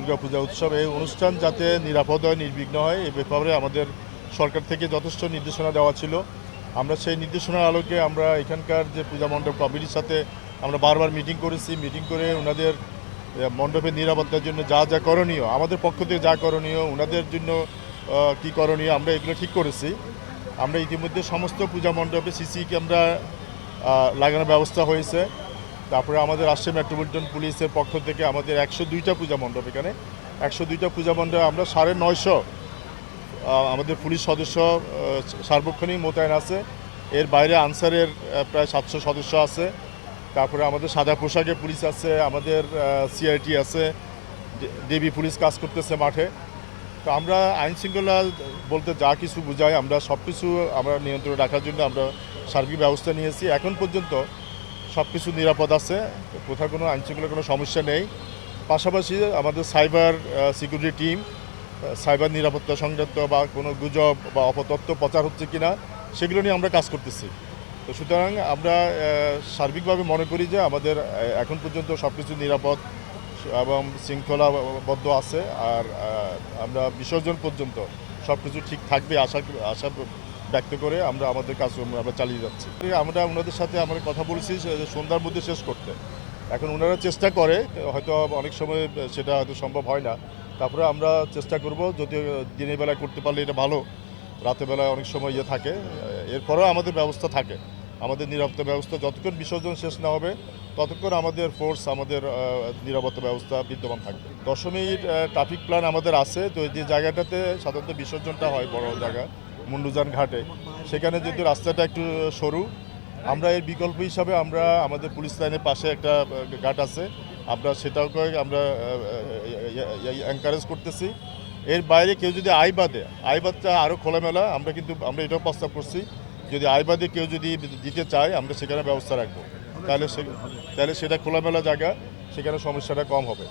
দুর্গাপূজা উৎসব এই অনুষ্ঠান যাতে নিরাপদ হয়, নির্বিঘ্ন হয় এ ব্যাপারে আমাদের সরকার থেকে যথেষ্ট নির্দেশনা দেওয়া ছিল। আমরা সেই নির্দেশনার আলোকে আমরা এখানকার যে পূজা মণ্ডপ কমিটির সাথে আমরা বারবার মিটিং করেছি। মিটিং করে ওনাদের মণ্ডপের নিরাপত্তার জন্য যা যা করণীয়, আমাদের পক্ষ থেকে যা করণীয়, ওনাদের জন্য কী করণীয়, আমরা এগুলো ঠিক করেছি। আমরা ইতিমধ্যে সমস্ত পূজা মণ্ডপে সিসি ক্যামেরা লাগানোর ব্যবস্থা হয়েছে। তারপরে আমাদের রাজশাহী মেট্রোপলিটন পুলিশের পক্ষ থেকে আমাদের 102টা পূজা মণ্ডপ, এখানে 102টা পূজা মণ্ডপে আমরা 950 আমাদের পুলিশ সদস্য সার্বক্ষণিক মোতায়েন আছে। এর বাইরে আনসারের প্রায় 700 সদস্য আছে। তারপরে আমাদের সাদা পোশাকে পুলিশ আছে, আমাদের সিআইটি আছে, ডিবি পুলিশ কাজ করতেছে মাঠে। তো আমরা আইন শৃঙ্খলা বলতে যা কিছু বুঝাই আমরা সব কিছু আমরা নিয়ন্ত্রণে রাখার জন্য আমরা সার্বিক ব্যবস্থা নিয়েছি। এখন পর্যন্ত সব কিছু নিরাপদ আছে, কোথাও কোনো আইন শৃঙ্খলার কোনো সমস্যা নেই। পাশাপাশি আমাদের সাইবার সিকিউরিটি টিম সাইবার নিরাপত্তা সংক্রান্ত বা কোনো গুজব বা অপতথ্য প্রচার হচ্ছে কিনা সেগুলো নিয়ে আমরা কাজ করতেছি। তো সুতরাং আমরা সার্বিকভাবে মনে করি যে আমাদের এখন পর্যন্ত সব কিছু নিরাপদ এবং শৃঙ্খলাবদ্ধ আছে। আর আমরা বিসর্জন পর্যন্ত সব কিছু ঠিক থাকবে আশা ব্যক্ত করে আমরা আমাদের কাজ আমরা চালিয়ে যাচ্ছি। আমরা ওনাদের সাথে আমরা কথা বলেছি সন্ধ্যার মধ্যে শেষ করতে। এখন ওনারা চেষ্টা করে, হয়তো অনেক সময় সেটা হয়তো সম্ভব হয় না। তারপরে আমরা চেষ্টা করব, যদি দিনের বেলায় করতে পারলে এটা ভালো, রাতের বেলায় অনেক সময় থাকে। এরপরেও আমাদের ব্যবস্থা থাকে, আমাদের নিরাপত্তা ব্যবস্থা যতক্ষণ বিসর্জন শেষ না হবে ততক্ষণ আমাদের ফোর্স, আমাদের নিরাপত্তা ব্যবস্থা বিদ্যমান থাকবে। দশমীর ট্রাফিক প্ল্যান আমাদের আছে। তো যে জায়গাটাতে সাধারণত বিসর্জনটা হয় বড় জায়গা মুন্ডুজান ঘাটে, সেখানে যদি রাস্তাটা একটু সরু, আমরা এর বিকল্প হিসাবে আমরা আমাদের পুলিশ লাইনের পাশে একটা ঘাট আছে, আমরা সেটাকে আমরা এনকারেজ করতেছি। এর বাইরে কেউ যদি আইবাদটা আরও খোলামেলা, আমরা এটাও প্রস্তাব করছি, যদি আইবাদে কেউ যদি দিতে চায় আমরা সেখানে ব্যবস্থা রাখবো, তাহলে সেটা খোলামেলা জায়গা, সেখানে সমস্যাটা কম হবে।